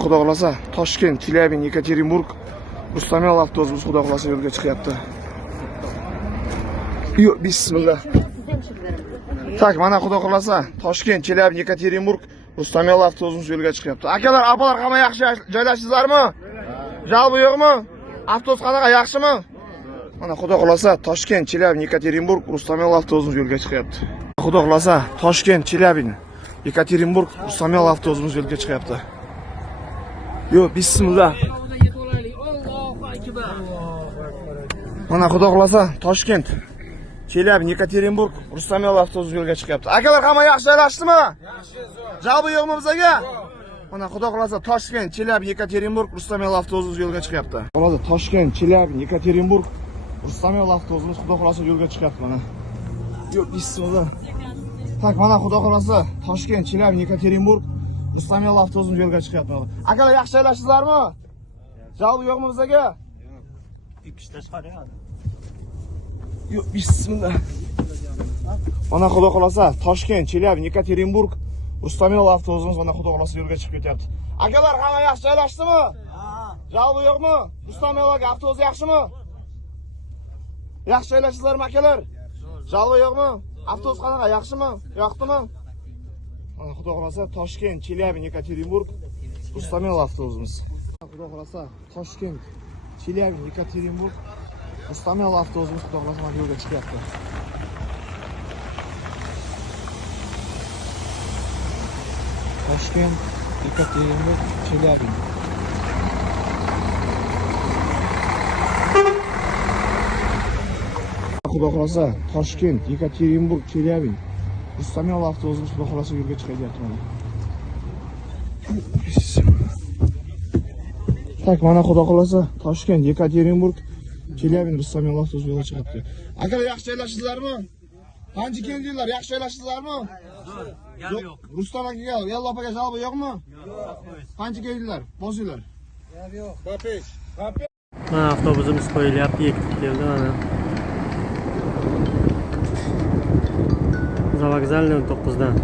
Xudo xolasa Toshkent, Chelyabinsk, Yekaterinburg Rustam yo'l avtobusimiz xudo xolasa yo'lga chiqyapti. Yo, bismillah. Tak, mana xudo xolasa Toshkent, Chelyabinsk, Yekaterinburg Rustam yo'l avtobusimiz yo'lga chiqyapti. Akalar, apalar, hamma yaxshi joylashdingizlarmi? Jalbi yo'qmi? Avtobus qanaqa, yaxshimi? Mana xudo xolasa Toshkent, Chelyabinsk, Yekaterinburg Rustam yo'l avtobusimiz yo'lga chiqyapti. Xudo xolasa Toshkent, Chelyabinsk, Yekaterinburg Rustam yo'l avtobusimiz yo'lga chiqyapti. Yo, bismillah. Mana xudo xolasa Toshkent, Chelyabinsk, Yekaterinburg Rustam yo'l avtobusi yo'lga chiqyapti. Akalar, hamma yaxshi joylashdimi? Yaxshi. Javob yo'qmi bizga? Mana xudo xolasa Toshkent, Chelyabinsk, Yekaterinburg Rustam yo'l avtobusi yo'lga chiqyapti. Xolasa Toshkent, Chelyabinsk, Yekaterinburg Rustam yo'l avtobusimiz xudo xolasa yo'lga chiqyapti mana. Yo, bismillah. Tak, mana xudo xolasa Toshkent, Chelyabinsk, Yekaterinburg Rustam yo'l avtobusimiz yo'lga chiqyapti. Akalar, yaxshi joylashdingizlarmi? Javob yo'qmi bizga? Yo, bismillah. Mana xudo xolasa Toshkent, Chelyabinsk, Yekaterinburg Rustam yo'l avtobusimiz mana xudo xolasa yo'lga chiqib ketyapti. Akalar, hamma yaxshi joylashdimi? Javob yo'qmi? Rustam yo'lga avtobus yaxshimi? Yaxshi joylashdingizlarmi akalar? Javob yo'qmi? Avtobus qanaqa, yaxshimi? Yo'qdimi? Mana xudo xolasa Toshkent, Chelyabinsk, Yekaterinburg Rustam yo'l avtobusimiz. Xudo xolasa Toshkent, Chelyabinsk, Yekaterinburg Rustam yo'l avtobusimiz xudo xolasa mana yo'lga chiqyapti. Toshkent, Yekaterinburg, Chelyabinsk. Xudo xolasa Toshkent, Yekaterinburg, Chelyabinsk Rustam yo'l avtobusimiz xudo xolasa yo'lga chiqyapti mana. Tak, mana xudo xolasa Toshkent, Yekaterinburg, Chelyabinsk Rustam yo'l avtobusi yo'lga chiqyapti. Akalar, yaxshi joylashdingizlarmi? Qancha keldinglar? Yaxshi joylashdingizlarmi? Yo'q. Rustam akaga, Yallo opaga javob yo'qmi? Yo'q. Qancha keldinglar? Bosinglar. Yo'q. Papesh. Mana avtobusimiz qo'yilyapti, yetib keldi mana. Zavokzalniy 19 dan.